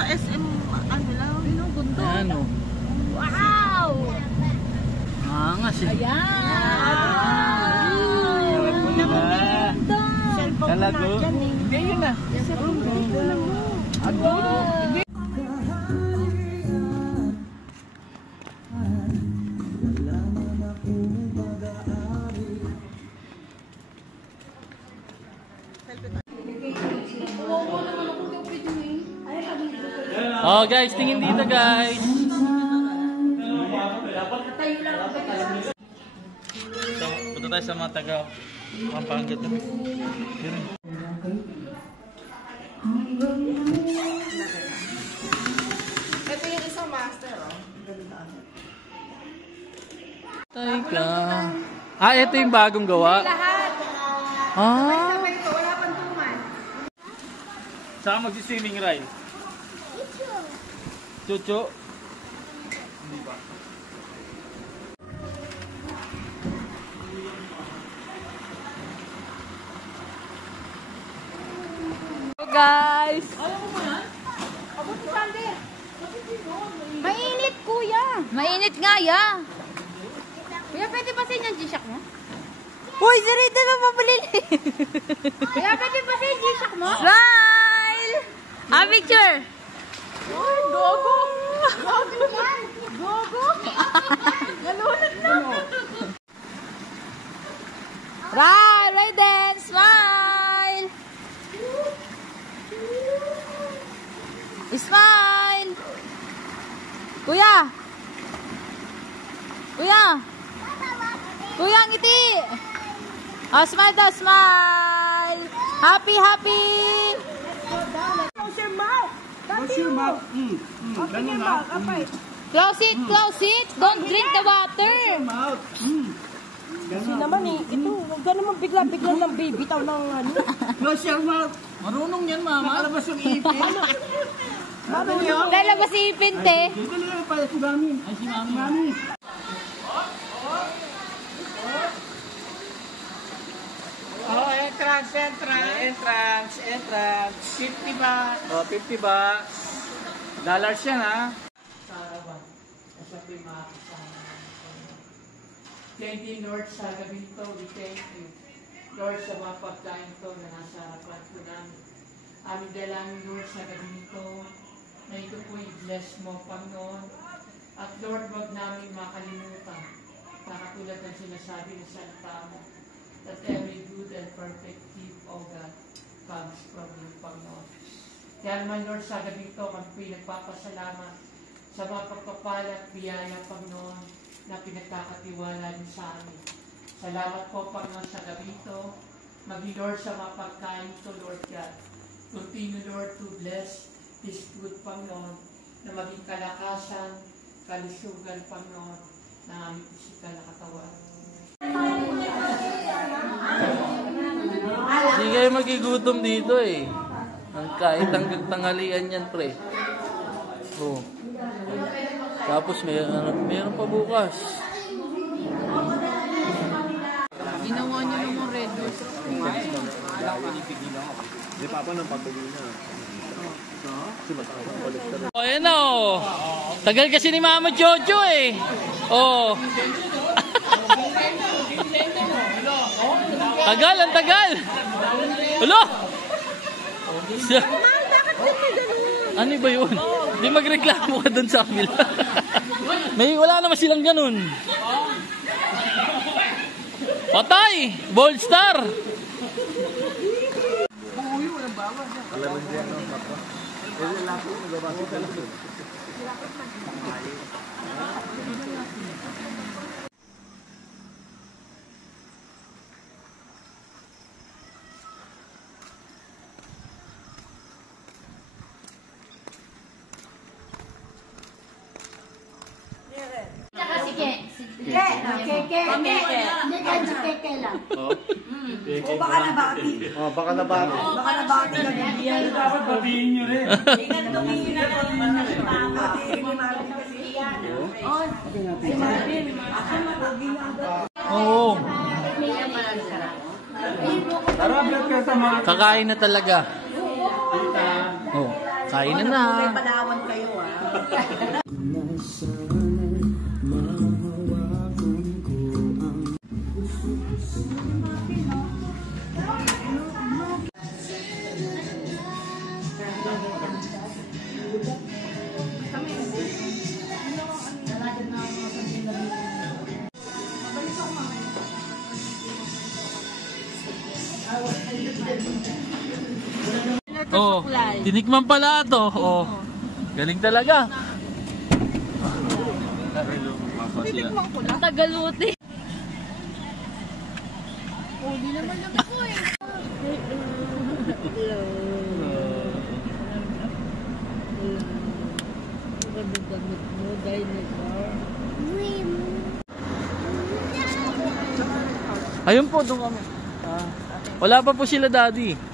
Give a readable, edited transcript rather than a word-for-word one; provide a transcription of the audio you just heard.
sa SM, ano lang, Gundo. Ano? Wow! Angas eh. Ayan! Talago? Hindi yun na. Ano? Oh guys, tingin dito guys. So, punta tayo sa mga taga Pampanga. Ito yung isang master, oh. Teka. Ah, ito yung bagong gawa? Lahat. Ah. Sabay ito, wala pang tuman. Saka magsi-swimming ride? Chucho. Hindi ba? Hello guys! Alam mo yan? Abot si Sander! Mainit kuya! Mainit nga ya! Kuya, pwede ba sa inyo ang G-Shock mo? Uy, si Rita na mapalili! Kuya, pwede ba sa inyo ang G-Shock mo? Smile! Ah, picture! Uy, gogo! Gogo yan! Gogo! Nalunod na! Right, right then! Smile! Smile! Kuya! Kuya! Kuya, ngiti! Oh, smile daw, smile! Happy, happy! Close your mouth! Close your mouth! Open your mouth, apay! Close it, close it! Don't drink the water! Kasi naman eh, ito, huwag ka naman bigla-bigla ng bibitaw ng ano. Close your mouth! Marunong yan, mama. Makalabas yung ipin. Lalabas si Pinte. Dito na pala si Mami. Ay, si Mami. Oh, entrance. 50 ba? Oh, 50 ba? Dollars yan, ha? Sarawan. Kasi ito yung mga kasama. Thank you, Lord, sa gabi ito. We thank you. Lord, sa mga pagkain ito na nasa harapan ko namin. Aming dalangin, Lord, sa gabi ito. Na ito po i-bless mo, Panginoon. At Lord, wag namin makalimutan. Katulad ng sinasabi ng salita mo. That every good and perfect gift, O God, comes from you, Panginoon. Kaya naman, Lord, sa gabi ito, kami po nagpapasalamat sa mga pagpapala at biyaya, Panginoon, na pinagkakatiwala niyo sa amin. Salamat po, Panginoon, sa gabi ito. Maging, Lord, sa mga pagkain ito, Lord God. Continue, Lord, to bless this food, Panginoon, na maging kalakasan, kalusugan, Panginoon, na aming pisikal na katawan. Hindi kayo magigutom dito eh. Kahit hanggang tanghalian yan, pre. Oh. Tapos mayroon pa bukas. Ginawa niyo yung red rose. Hindi pa ako nang patuloy na. Oh, ayan na oh. Tagal kasi ni Mama Jojo eh. Oh. Tagal, ang tagal. Hello? Ano ba yun? Di magreklamo ka dun sa kabila. Wala naman silang ganun. Patay! Bold Star! Alam mo diyan ang papa. Ele lá po nagabasa ka lang. Keke lang. O baka nabati. Oh, baka nabati. Baka nabati ka din. Yan dapat babihin niyo rin. Oo. Kakain na talaga. Oh. Kain na. May palawan kayo ah. Oh, tinikman pala to. Oh. Galing talaga. Ang tagaluti. Oh, di naman lang ako eh. Ayun po, doon kami. Wala pa po sila daddy.